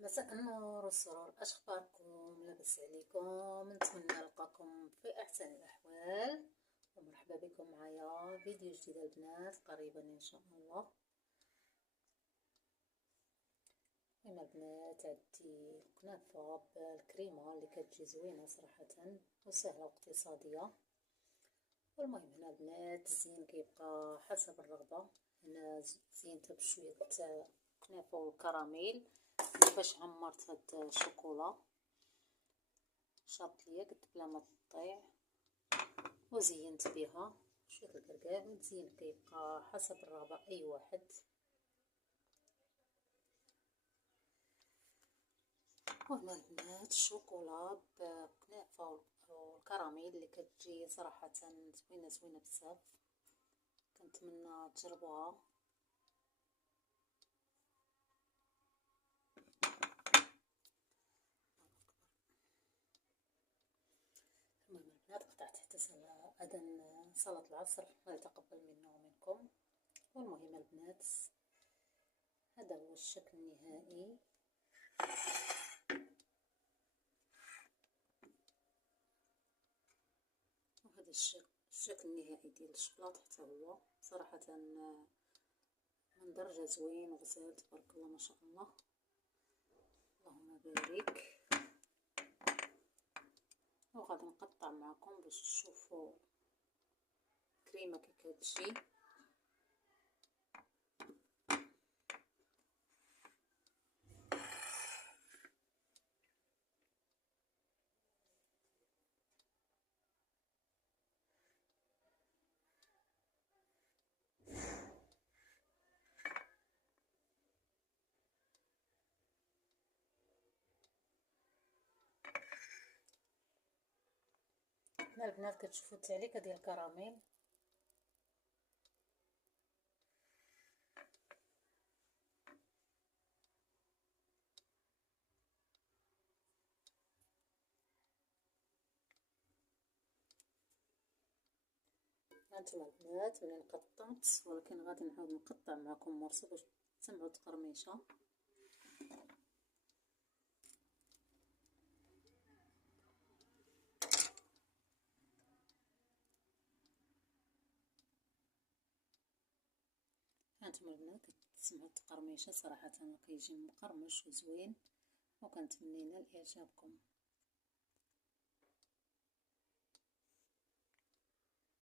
مساء النور والسرور، اش اخباركم؟ لاباس عليكم؟ نتمنى نلقاكم في احسن الاحوال، ومرحبا بكم معايا فيديو جديد البنات قريبا ان شاء الله. هنا البنات عندي كنافه بالكريمه اللي كتجي زوينه صراحه وسهله واقتصاديه. والمهم هنا البنات الزين كيبقى حسب الرغبه. هنا زينتها بشويه كنافه والكراميل باش عمرت هاد الشوكولا شاط ليا قلت بلا ما تطيع وزينت بها شويه الكركاع. والزين كيبقى حسب الرغبه اي واحد. وهنا البنات الشوكولا بكنافه والكراميل اللي كتجي صراحه زوينه بزاف، كنتمنى تجربوها. المهم البنات قطعت حتى أذن صلاة العصر، الله يتقبل منا ومنكم. والمهم البنات هذا هو الشكل النهائي. وهذا الشكل النهائي ديال الشوكولاته حتى هو صراحه من درجه زوين وغزال تبارك الله ما شاء الله، اللهم بارك. وغادي نقطع معكم باش تشوفوا الكريمه كي كتجي. هنا البنات كتشوفوا التعليقه ديال الكراميل. هانتوما البنات ملي قطعت، ولكن غادي نعاود نقطع معكم مرصو باش تسمعوا التقرميشه. هانتوما البنات كتسمعوا التقرميشه صراحه كيجي مقرمش وزوين، وكنتمنى ينال اعجابكم.